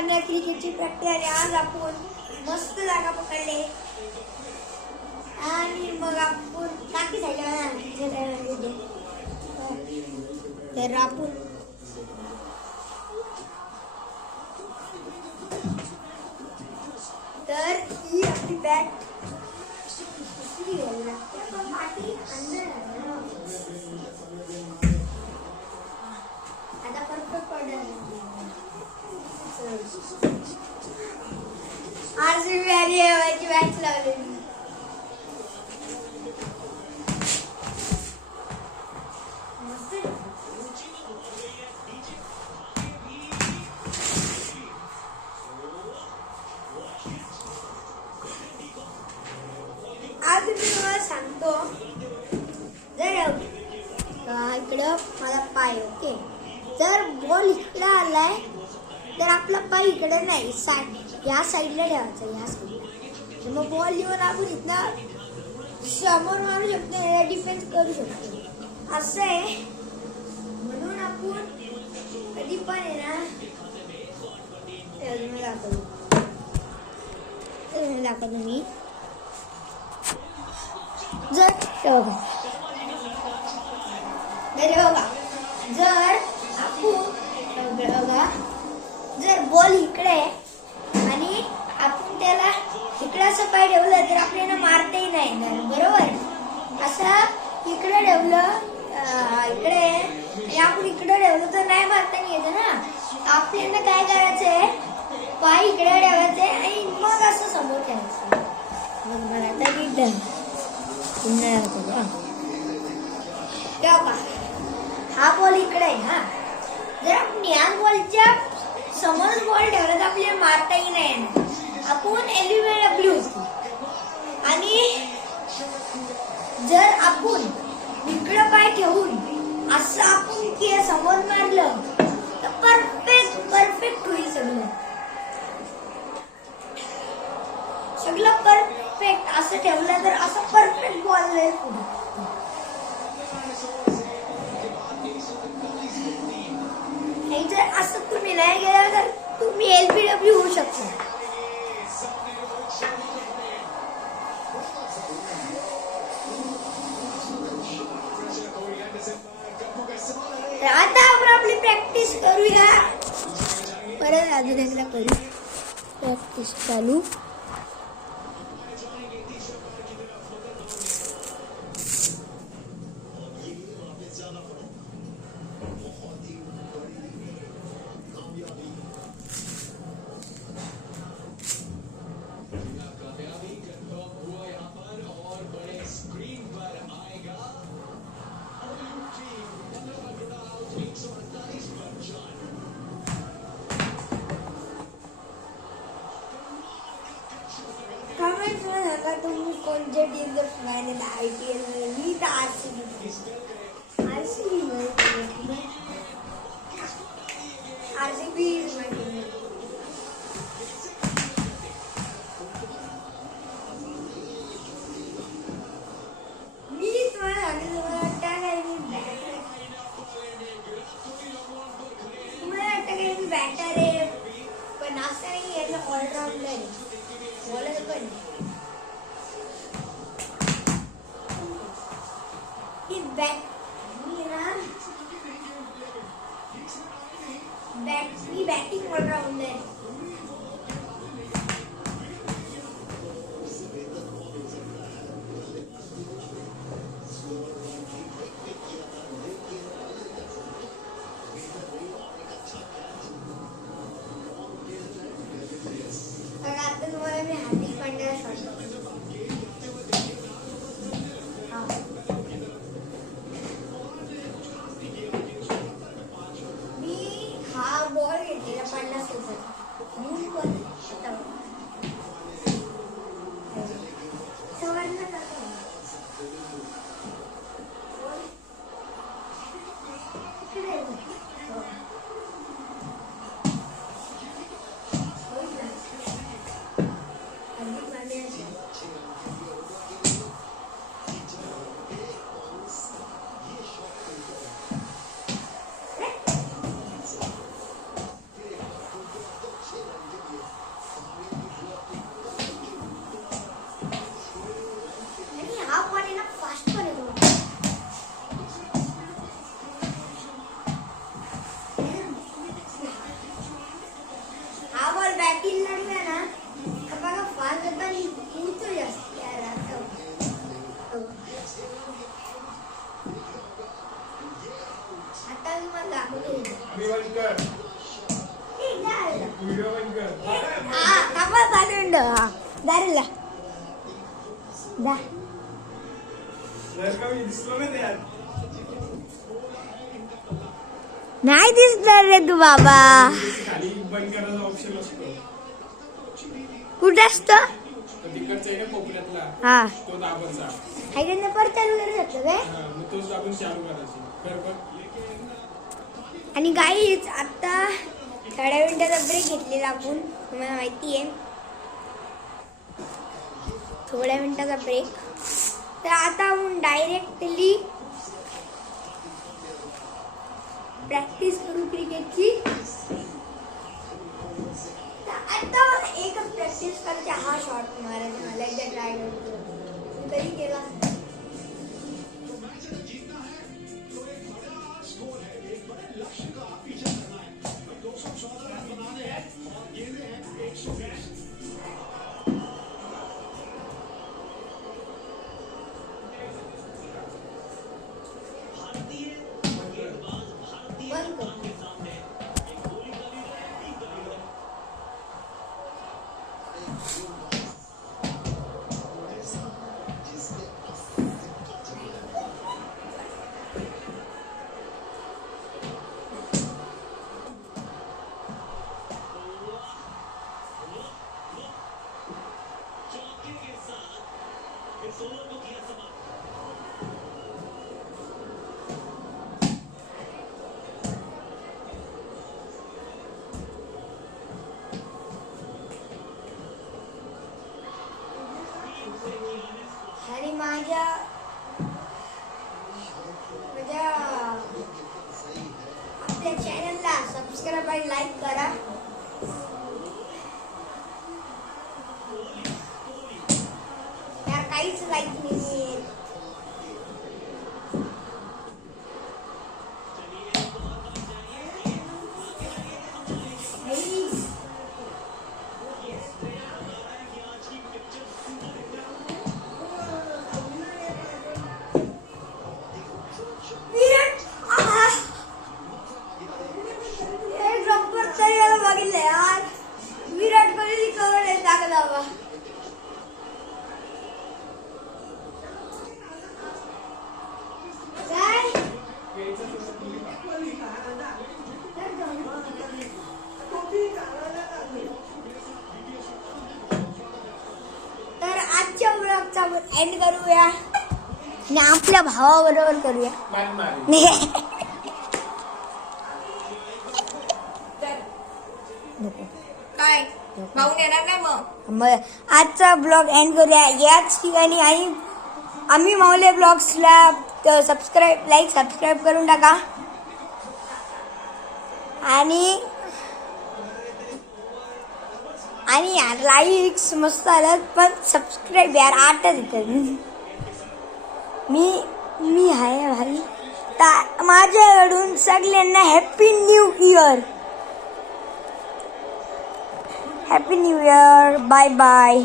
करणार क्रिकेटची प्रॅक्टिस आणि आज आपण मस्त जागा पकडले आणि मग आपण टाकी साईडला तर आपण तर ही आपली बॅट आता परफेक्ट पडणार आरसीबी आणि एवढी मॅच लावलेली आज मी तुम्हाला सांगतो जर इकडं माझा पाय ओके जर बॉल इकडे आलाय तर आपला पाय इकडे नाही या साईडला ठेवायचा या साईडला मग बॉल येऊन आपण इथनं समोर मारू शकतो डिफेन्स करू शकतो असं आहे म्हणून आपण कधी पण आहे ना दाखवतो मी जर जर बॉल इकडे आणि आपण त्याला इकडे असं पाय ठेवलं तर आपल्याला मारताही नाही येणार बरोबर असं इकडे ठेवलं इकडे आणि आपण इकडे ठेवलं तर नाही मारता येतं ना आपल्याला काय करायचंय पाय इकडे ठेवायचे आणि मग असं समोर ठेवायचं मग मला आता हा बॉल इकडे आहे हा जर आपण या बॉलच्या समोर बॉल ठेवला तर आपल्याला मारताही नाही येणार आपण LBW आणि जर आपण इकडं पाय ठेवून असं आपण समोर मारलं तर परफेक्ट होईल सगळं परफेक्ट असं ठेवलं तर असं परफेक्ट बॉल जाईल पुढे जर असं तुम्ही नाही गेलं तर तुम्ही LBW होऊ शकता आता आपण आपली प्रॅक्टिस करूया परत अजून एकदा करू प्रॅक्टिस चालू तुम्ही कोणत्या टीमला फायनल IPL मध्ये मी तर RCB is my team. मी तुम्हाला वाटतं काय मी बॅटर आहे पण असं नाही याला ऑलराऊंडर आहे बॉलर पण मी बॅटिंग ऑलराऊंडर आहे आता तुम्हाला मी हार्दिक पांड्याला सांगतो बॉल घेतलेला 50 रुपये अरे ला दा नाही दिसणार रे तू बाबा. कुठे असतो हा परत चालू करत काय. आणि गाईच आता थोड्या मिनिटाचा ब्रेक घेतलेला आपण तुम्हाला माहिती आहे. थोड्या मिनिटाचा ब्रेक. तर आता आपण डायरेक्टली प्रॅक्टिस करू क्रिकेटची. आता एकच प्रॅक्टिस करायची. हा शॉट मारायचा मला एकदा ट्राय करतो. कधी केला आणि माझ्या आपल्या चॅनलला सबस्क्राईब आणि लाईक करा. काहीच लाईक नाही. विराट कोहली कवर आहे टाकला बा. तर आजच्या ब्लॉगचा एंड करूया आणि आपल्या भावाबरोबर करूया. काय भाऊ येणार नाही मग आजचा ब्लॉग एंड करूया याच ठिकाणी. आणि आम्ही माऊले ब्लॉग्सला सबस्क्राईब करून टाका. आणि यार लाईक्स मस्त आलं पण सबस्क्राईब यार 8च येतात. मी आहे भाई. माझ्याकडून सगळ्यांना happy new year. Happy new year. Bye bye.